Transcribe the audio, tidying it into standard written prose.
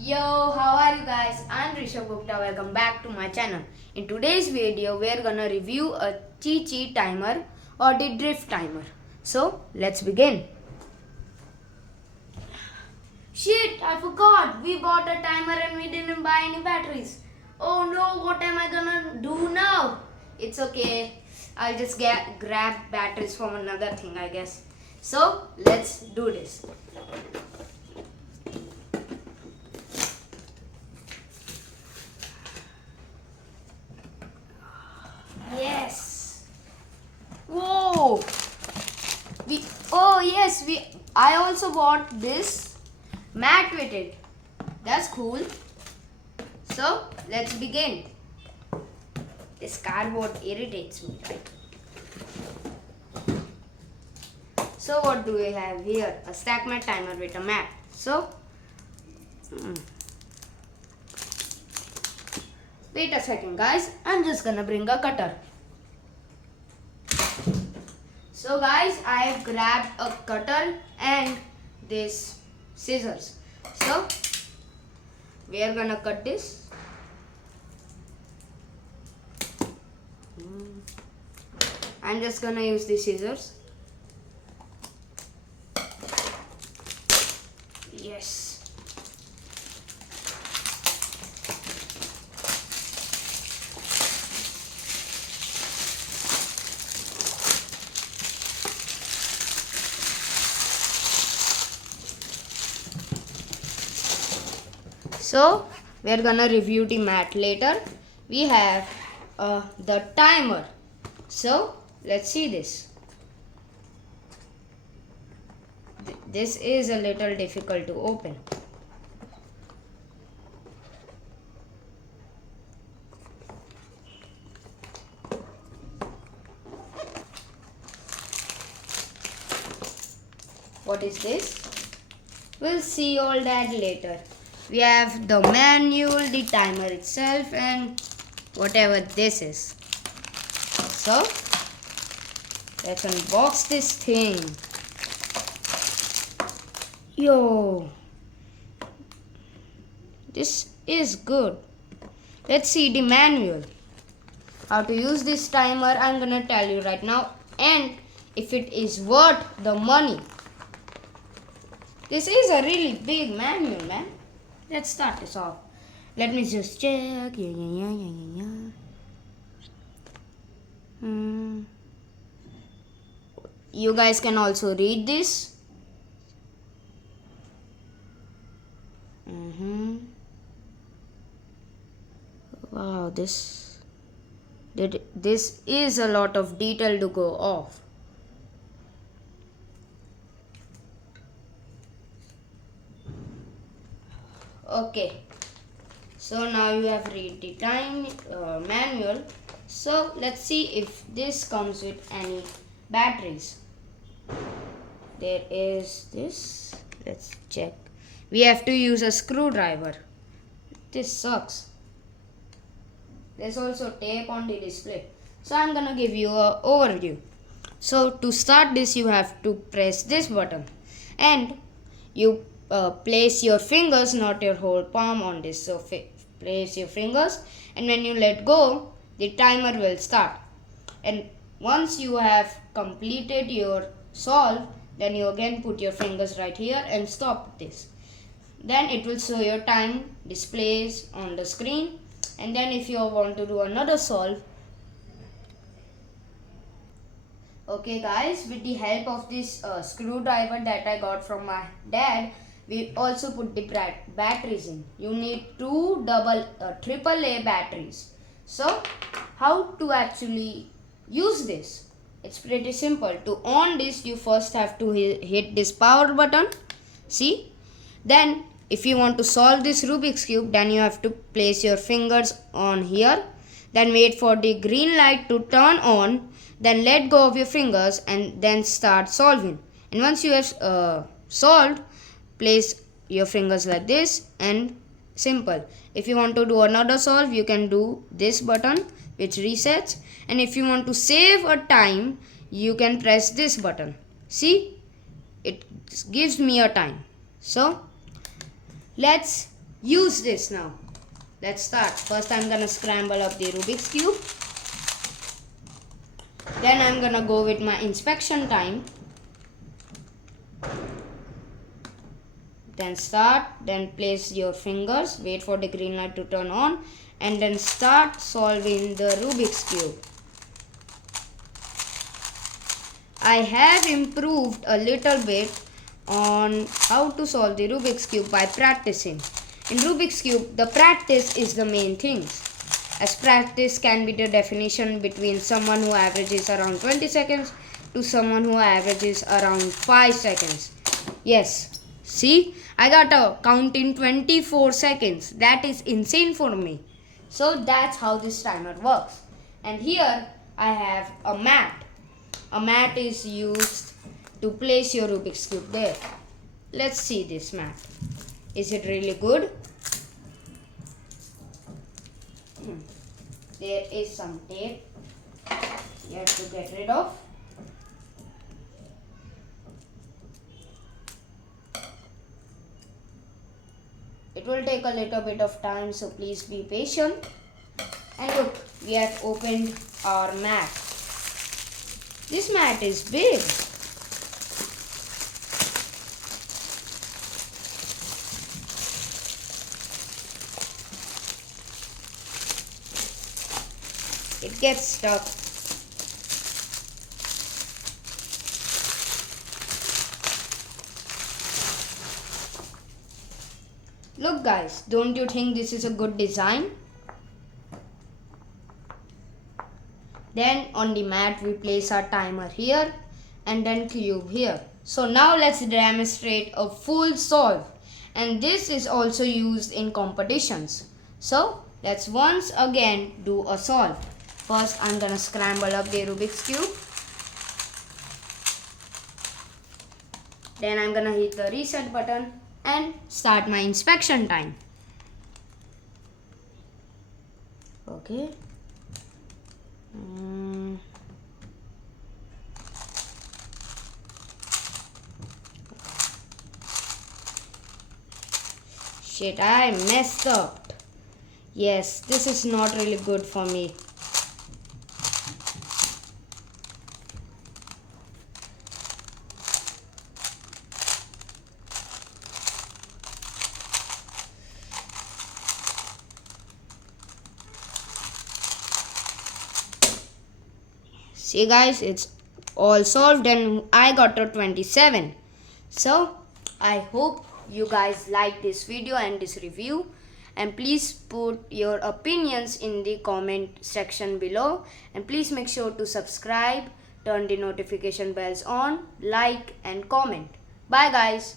Yo, how are you guys? I'm Rishabh Gupta. Welcome back to my channel. In today's video, we're gonna review a Chi timer or the drift timer. So, let's begin. Shit, I forgot. We bought a timer and we didn't buy any batteries. Oh no, what am I gonna do now? It's okay. I'll just grab batteries from another thing, I guess. So, let's do this. Yes. Whoa. I also bought this mat with it. That's cool. So let's begin. This cardboard irritates me, right? So what do we have here? A stack mat timer with a mat. So wait a second, guys. I'm just gonna bring a cutter. So guys, I have grabbed a cutter and this scissors. So we are gonna cut this. I'm just gonna use the scissors. Yes. So we are gonna review the mat later. We have the timer. So let's see this. This is a little difficult to open. What is this? We'll see all that later. We have the manual, the timer itself, and whatever this is. So let's unbox this thing. Yo, this is good. Let's see the manual. How to use this timer, I'm gonna tell you right now, and if it is worth the money. This is a really big manual, man. Let's start this off. Let me just check. You guys can also read this. Wow, this is a lot of detail to go off. Okay, so now you have read the time manual. So let's see if this comes with any batteries. There is this. Let's check. We have to use a screwdriver. This sucks. There's also tape on the display. So I'm gonna give you an overview. So to start this, you have to press this button and you place your fingers, not your whole palm, on this. So place your fingers, and when you let go, the timer will start. And once you have completed your solve, then you again put your fingers right here and stop this. Then it will show your time displays on the screen. And then if you want to do another solve, okay guys, with the help of this screwdriver that I got from my dad, we also put the batteries in. You need two AAA batteries. So how to actually use this? It's pretty simple. To on this, you first have to hit this power button. See? Then if you want to solve this Rubik's cube, then you have to place your fingers on here. Then wait for the green light to turn on. Then let go of your fingers and then start solving. And once you have solved, place your fingers like this and simple. If you want to do another solve, you can do this button which resets. And if you want to save a time, you can press this button. See, it gives me a time. So let's use this now. Let's start. First I'm gonna scramble up the Rubik's Cube. Then I'm gonna go with my inspection time. Then start, then place your fingers, wait for the green light to turn on, and then start solving the Rubik's Cube. I have improved a little bit on how to solve the Rubik's Cube by practicing. In Rubik's Cube, the practice is the main thing, as practice can be the definition between someone who averages around 20 seconds to someone who averages around 5 seconds. Yes, see, I got a count in 24 seconds. That is insane for me. So that's how this timer works. And here I have a mat. A mat is used to place your Rubik's Cube there. Let's see this mat. Is it really good? There is some tape you have to get rid of. It will take a little bit of time, so please be patient. And look, we have opened our mat. This mat is big. It gets stuck. Look guys, don't you think this is a good design? Then on the mat we place our timer here and then cube here. So now let's demonstrate a full solve, and this is also used in competitions. So let's once again do a solve. First I'm gonna scramble up the Rubik's Cube. Then I'm gonna hit the reset button and start my inspection time. Okay. Shit, I messed up. Yes, this is not really good for me. See guys, it's all solved and I got a 27. So I hope you guys like this video and this review, and please put your opinions in the comment section below, and please make sure to subscribe, turn the notification bells on, like and comment. Bye guys.